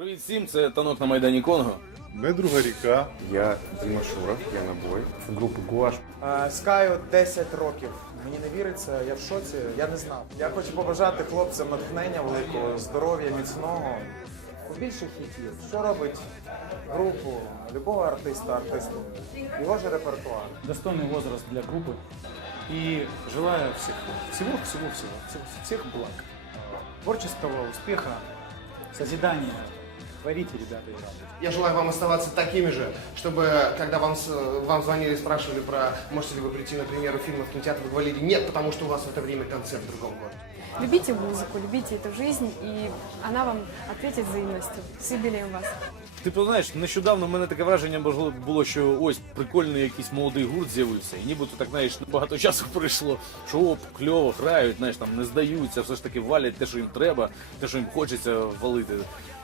Привіт всім, це танок на Майдані Конго. Ми друга ріка. Я Дима Шуров, я на бой. Группа Гуаш. Скаю 10 років. Мені не віриться, я в шоці, я не знав. Я хочу побажати хлопцям натхнення великого, здоров'я, міцного. Побільше хітів. Що робить групу любого артиста, артисту? Його ж репертуар. достойный возраст для группы. И желаю всех, всего, всего, всего, всего, всех благ. Творческого успеха, созидания. Творите, ребята, и радуйте. Я желаю вам оставаться такими же, чтобы, когда вам, с- вам звонили и спрашивали про, можете ли вы прийти на премьеру фильма в кинотеатр, вы говорили нет, потому что у вас в это время концерт в другом городе. Любите музыку, любите эту жизнь, и она вам ответит взаимностью. С юбилеем вас! Типу, знаєш, нещодавно в мене таке враження можливо, було, що ось прикольний якийсь молодий гурт з'явився, і нібито так, знаєш, багато часу пройшло, що оп, кльово, грають, знаєш, там не здаються, все ж таки валять те, що їм треба, те, що їм хочеться валити.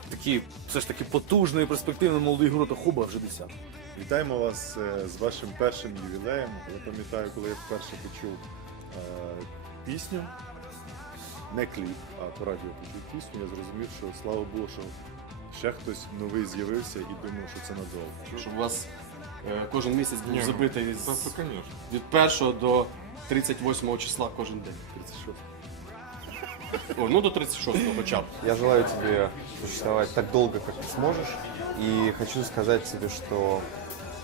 Такий, все ж таки потужний, перспективний молодий гурт, а хоба вже десятка. Вітаємо вас е, з вашим першим ювілеєм. Я пам'ятаю, коли я вперше почув е, пісню, не кліп, а по радіо почув пісню, я зрозумів, що слава Богу, що ще хтось новий з'явився і думав, що це надовго. Щоб у вас е, кожен місяць був забитий з, звісно. від 1 до 38 числа кожен день. 36. О, ну до 36 хоча б. Я желаю тебе существовать так долго, как ты сможешь. И хочу сказать тебе, что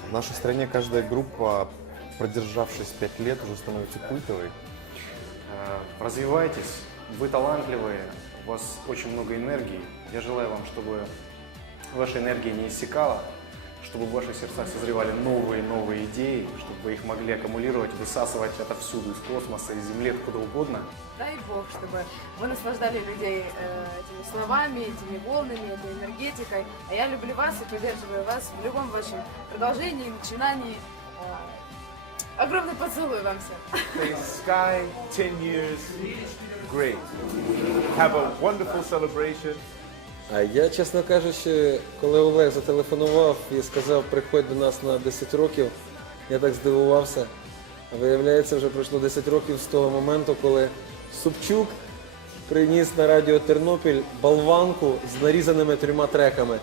в нашей стране каждая группа, продержавшись пять лет, уже становится культовой. Э, Развивайтесь, вы талантливые, у вас очень много энергии. Я желаю вам, чтобы ваша энергия не иссякала, чтобы в ваших сердцах созревали новые и новые идеи, чтобы вы их могли аккумулировать, высасывать отовсюду, из космоса, из Земли, откуда угодно. Дай Бог, чтобы вы наслаждали людей э, этими словами, этими волнами, этой энергетикой. А я люблю вас и поддерживаю вас в любом вашем продолжении, начинании. Э, огромный поцелуй вам всем. Sky, 10 years, great. Have a wonderful celebration. А я, чесно кажучи, коли Олег зателефонував і сказав, приходь до нас на 10 років, я так здивувався. Виявляється, вже пройшло 10 років з того моменту, коли Супчук приніс на радіо Тернопіль болванку з нарізаними трьома треками.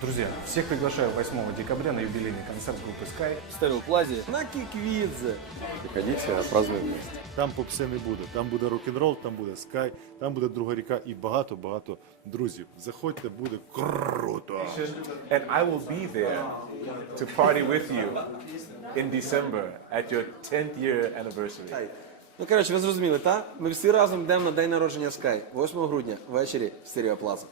Друзья, всех приглашаю 8 декабря на юбилейный концерт группы Sky. В Стерео На кіквідзе! Приходите, празднуем вместе. Там попси не буде. Там буде рок-н-рол, там буде скай, там буде друга ріка і багато-багато друзів. Заходьте, буде круто! And I will be there to party with you in December at your 10th year anniversary. Ну, коротше, ви зрозуміли, так? Ми всі разом йдемо на день народження Sky, 8 грудня, ввечері в Стереоплаза.